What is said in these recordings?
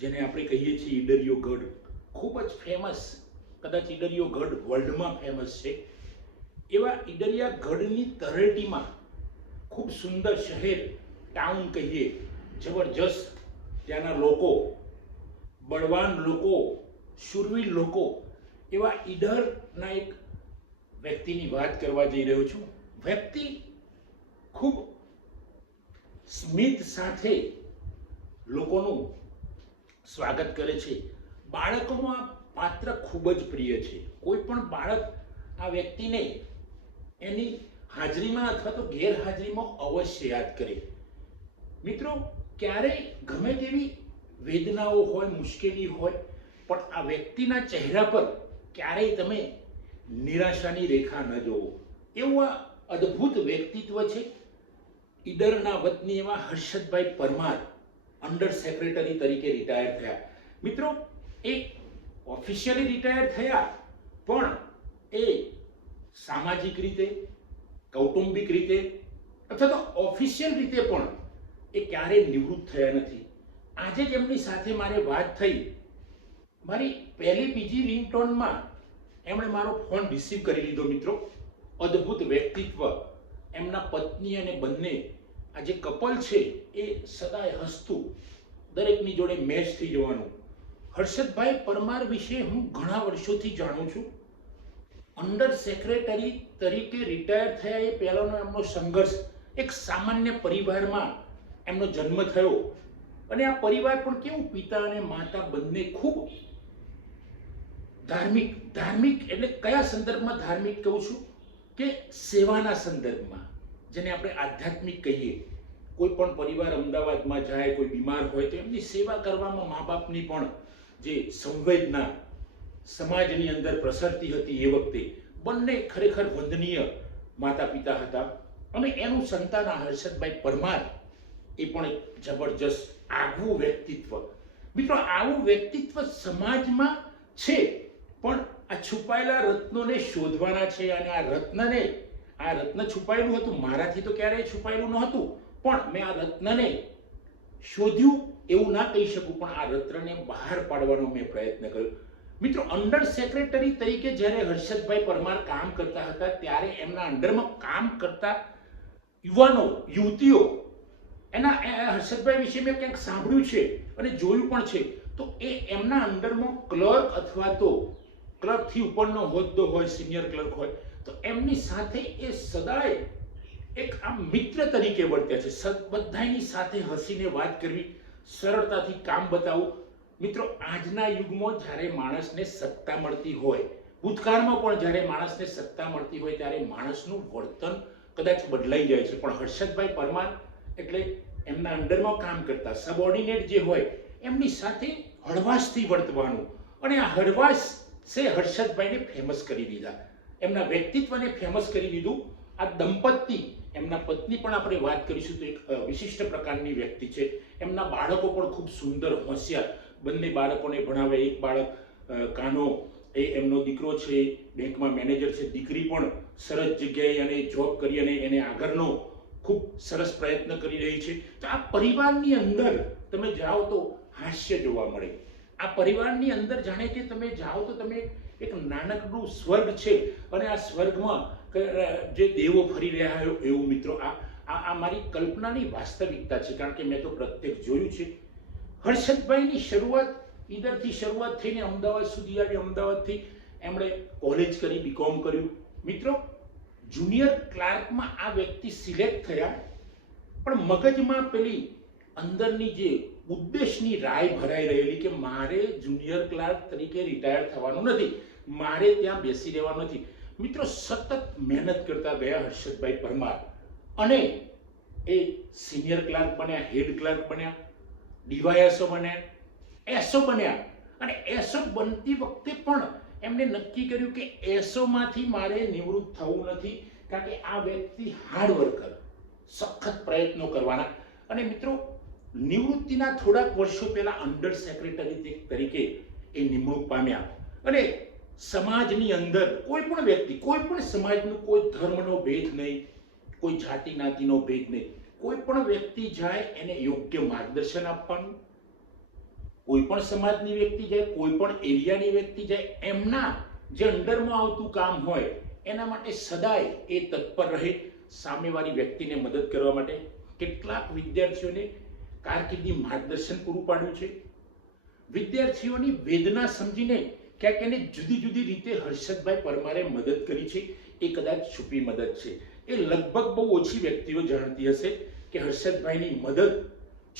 જેને આપણે કહીએ છીએ ઈડરિયો ગઢ, ખૂબ જ ફેમસ, કદાચ ઈડરિયો ગઢ વર્લ્ડમાં ફેમસ છે એવા ઈડરિયા ગઢની તળેટીમાં ખૂબ સુંદર શહેર, ટાઉન કહીએ, જબરજસ્ત ત્યાંના લોકો, બળવાન લોકો, શૂરવીર લોકો એવા ઈડરના એક વ્યક્તિની વાત કરવા જઈ રહ્યો છું. વ્યક્તિ ખૂબ સ્મિત સાથે લોકોનું સ્વાગત કરે છે. બાળકોમાં પાત્ર ખૂબ જ પ્રિય છે. કોઈ પણ બાળક આ વ્યક્તિને એની હાજરીમાં અથવા તો ગેરહાજરીમાં અવશ્ય યાદ કરે. મિત્રો, ક્યારેય ગમે તેવી વેદનાઓ હોય, મુશ્કેલી હોય, પણ આ વ્યક્તિના ચહેરા પર ક્યારેય તમે નિરાશાની રેખા ન જોવો. એવું આ અદ્ભુત વ્યક્તિત્વ છે. ઈડરના વતની એવા હર્ષદભાઈ પરમાર અંડર સેક્રેટરી તરીકે રિટાયર થયા. મિત્રો, એ ઓફિશિયલી રિટાયર થયા, પણ એ સામાજિક રીતે, કૌટુંબિક રીતે અથવા તો ઓફિશિયલ રીતે પણ એ ક્યારેય નિવૃત્ત થયા નથી. આજે જ એમની સાથે મારે વાત થઈ. મારી પહેલી બીજી રિંગટોનમાં એમણે મારો ફોન રિસીવ કરી લીધો. મિત્રો, અદ્ભુત વ્યક્તિત્વ. એમના પત્ની અને બંને આ જે કપલ છે એ સદાય હસતું, દરેકની જોડે મેચ થઈ જવાનું. હર્ષદભાઈ પરમાર વિશે હું ઘણા વર્ષોથી જાણું છું. અંડર સેક્રેટરી તરીકે રિટાયર થયા એ પહેલાનો એમનો સંઘર્ષ, એક સામાન્ય પરિવારમાં એમનો જન્મ થયો અને આ પરિવાર પણ કેવું, પિતા અને માતા બંને ખૂબ ધાર્મિક. ધાર્મિક એટલે કયા સંદર્ભમાં ધાર્મિક કહું છું કે સેવાના સંદર્ભમાં, જેને આપણે આધ્યાત્મિક કહીએ. કોઈ પણ પરિવાર અમદાવાદમાં જાય, કોઈ બીમાર હોય તો એમની સેવા કરવામાં મા બાપની પણ જે સંવેદના સમાજની અંદર પ્રસરતી હતી એ વખતે, બંને ખરેખર વંદનીય માતા પિતા હતા. અને એનું સંતાન આ હર્ષદભાઈ પરમાર, એ પણ એક જબરજસ્ત આગવું વ્યક્તિત્વ. મિત્રો, આવું વ્યક્તિત્વ સમાજમાં છે, પણ આ છુપાયેલા રત્નોને શોધવાના છે. અને આ રત્ન છુપાયેલું હતું. મારાથી તો ક્યારેય છુપાયેલું ન હતું, પણ મેં આ રત્નને શોધ્યું એવું ના કહી શકું, પણ આ રત્નને બહાર પાડવાનો મેં પ્રયત્ન કર્યો. મિત્રો, અંડર સેક્રેટરી તરીકે જ્યારે હર્ષદભાઈ પરમાર કામ કરતા હતા, ત્યારે એમના અંડરમાં કામ કરતા યુવાનો, યુવતીઓ, એના હર્ષદભાઈ વિશે મેં ક્યાંક સાંભળ્યું છે અને જોયું પણ છે. તો એ એમના અંડરમાં ક્લર્ક અથવા તો ક્લર્કથી ઉપરનો હોદ્દો હોય, સિનિયર ક્લર્ક હોય, તો એમની સાથે એ સદાય એક આમ મિત્ર તરીકે વર્ત્યા છે. બધાની સાથે હસીને વાત કરવી, સરળતાથી કામ બતાવવું. મિત્રો, આજના યુગમાં જ્યારે માણસને સત્તા મળતી હોય, ભૂતકાળમાં પણ જ્યારે માણસને સત્તા મળતી હોય, ત્યારે માણસનું વર્તન કદાચ બદલાઈ જાય છે. પણ હર્ષદભાઈ પરમાર એટલે એમના અંડરમાં કામ કરતા સબઓર્ડિનેટ જે હોય, એમની સાથે હળવાશથી વર્તવાનું. અને આ હળવાશ છે હર્ષદભાઈને ફેમસ કરી દીધા, એમના વ્યક્તિત્વને ફેમસ કરી દીધું. આ દંપતી, એમના પત્ની પણ આપણે વાત કરીશું તો એક વિશિષ્ટ પ્રકારની વ્યક્તિ છે. એમના બાળકો પણ ખૂબ સુંદર, હોશિયાર, બંને બાળકોને ભણાવે. એક બાળક કાનો, એ એમનો દીકરો છે, બેંકમાં મેનેજર છે. દીકરી પણ સરસ જગ્યાએ અને જોબ કરી અને એને આગળનો ખૂબ સરસ પ્રયત્ન કરી રહી છે. તો આ પરિવારની અંદર તમે જાઓ તો હાસ્ય જોવા મળે. આ પરિવારની અંદર જાણે કે તમે જાઓ તો તમે એક નાનકડું સ્વર્ગ છે અને આ સ્વર્ગમાં જે દેવો ફરી રહ્યા હોય એવું. મિત્રો, આ મારી કલ્પનાની વાસ્તવિકતા છે, કારણ કે મેં તો પ્રત્યક્ષ જોયું છે. હર્ષદભાઈની શરૂઆત ઈડરથી શરૂઆત થઈને અમદાવાદ સુધી આવી. અમદાવાદથી એમણે કોલેજ કરી, બીકોમ કર્યું. મિત્રો, જુનિયર ક્લાર્કમાં આ વ્યક્તિ સિલેક્ટ થયા, પણ મગજમાં પેલી અંદરની જે ઉદ્દેશની રાય ભરાઈ રહેલી કે મારે જુનિયર ક્લાર્ક તરીકે રિટાયર થવાનું નથી, મારે ત્યાં બેસી રહેવાનું નથી. મિત્રો, સતત મહેનત કરતા ગયા હર્ષદભાઈ પરમાર અને એ સિનિયર ક્લાર્ક બન્યા, હેડ ક્લાર્ક બન્યા, ડીવાયએસઓ બન્યા, એસઓ બન્યા. અને એસઓ બનતી વખતે પણ એમને નક્કી કર્યું કે એસઓમાંથી મારે નિવૃત્ત થવું નથી, કારણ કે આ વ્યક્તિ હાર્ડ વર્કર, સખત પ્રયત્નો કરવાના. અને મિત્રો, નિવૃત્તિના થોડાક વર્ષો પહેલા અંડર સેક્રેટરી તરીકે એ નિમણૂક પામ્યા. અને સમાજની અંદર કોઈ પણ વ્યક્તિ, કોઈ પણ સમાજનું, કોઈ ધર્મનો ભેદ નહીં, કોઈ જાતિ જ્ઞાતિનો ભેદ નહીં, કોઈ પણ વ્યક્તિ જાય એને યોગ્ય માર્ગદર્શન આપવાનું, કોઈ પણ સમાજની વ્યક્તિ જાય, કોઈ પણ એરિયાની વ્યક્તિ જાય, એમના જે અંડરમાં આવતું કામ હોય એના માટે સદાય એ તત્પર રહે, સામેવાળી વ્યક્તિને મદદ કરવા માટે. કેટલાક વિદ્યાર્થીઓને કારકિર્દી માર્ગદર્શન પૂરું પાડ્યું છે. વિદ્યાર્થીઓની વેદના સમજીને ક્યાંક એને જુદી જુદી રીતે હર્ષદભાઈ પરમારે મદદ કરી છે. એ કદાચ છુપી મદદ છે. એ લગભગ બહુ ઓછી વ્યક્તિઓ જાણતી હશે કે હર્ષદભાઈની મદદ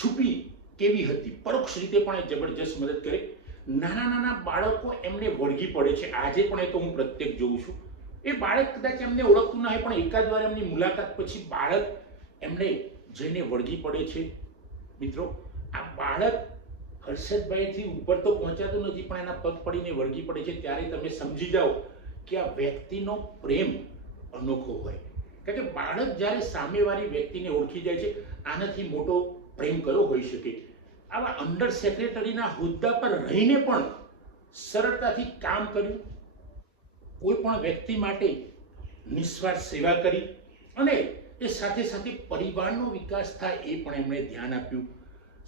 છુપી કેવી હતી. પરોક્ષ રીતે પણ એ જબરજસ્ત મદદ કરે. નાના નાના બાળકો એમને વળગી પડે છે. આજે પણ એ તો હું પ્રત્યેક જોઉં છું. એ બાળક કદાચ એમને ઓળખતું ના હોય, પણ એકાદ વાર એમની મુલાકાત પછી બાળક એમને જઈને વળગી પડે છે. મિત્રો, આ બાળક હર્ષદભાઈથી ઉપર તો પહોંચાતું નથી, પણ એના પગ પડીને વળગી પડે છે. ત્યારે તમે સમજી જાઓ કે આ વ્યક્તિનો પ્રેમ અનોખો હોય. કારણ કે બાળક જ્યારે સામેવાળી વ્યક્તિને ઓળખી જાય છે, આનાથી મોટો પ્રેમ કયો હોઈ શકે. આવા અંડર સેક્રેટરીના હોદ્દા પર રહીને પણ સરળતાથી કામ કર્યું. કોઈ પણ વ્યક્તિ માટે નિસ્વાર્થ સેવા કરી અને એ સાથે સાથે પરિવારનો વિકાસ થાય એ પણ એમણે ધ્યાન આપ્યું.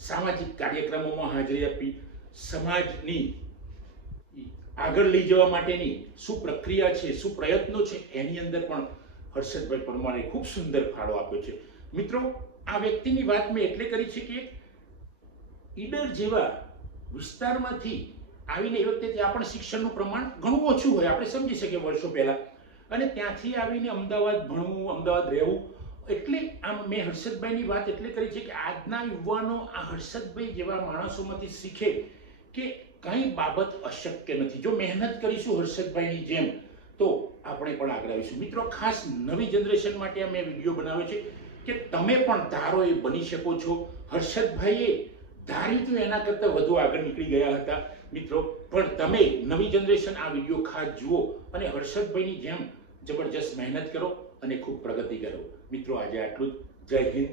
સામાજિક કાર્યક્રમોમાં હાજરી આપી. સમાજની આગળ લઈ જવા માટેની શું પ્રક્રિયા છે, શું પ્રયત્નો છે, એની અંદર પણ હર્ષદભાઈ પરમારે ખૂબ સુંદર ફાળો આપ્યો છે. મિત્રો, આ વ્યક્તિની વાત મેં એટલે કરી છે કે ઈડર જેવા વિસ્તારમાંથી આવીને એ વખતે ત્યાં પણ શિક્ષણનું પ્રમાણ ઘણું ઓછું હોય, આપણે સમજી શકીએ વર્ષો પહેલા, અને ત્યાંથી આવીને અમદાવાદ ભણવું, અમદાવાદ રહેવું. એટલે આમ મેં હર્ષદભાઈની વાત એટલે કરી છે કે આજના યુવાનો આ હર્ષદભાઈ જેવા માણસોમાંથી શીખે કે કઈ બાબત અશક્ય નથી. જો મહેનત કરીશું હર્ષદભાઈની જેમ તો આપણે પણ આગળ આવીશું. મિત્રો, ખાસ નવી જનરેશન માટે આ મેં વિડીયો બનાવ્યો છે કે તમે પણ ધારો એ બની શકો છો. હર્ષદભાઈએ ધાર્યું તો એના કરતાં વધુ આગળ નીકળી ગયા હતા. મિત્રો, પણ તમે નવી જનરેશન આ વિડીયો ખાસ જુઓ અને હર્ષદભાઈની જેમ જબરજસ્ત મહેનત કરો અને ખૂબ પ્રગતિ કરો. મિત્રો, આજે આટલું જ. જય હિન્દ.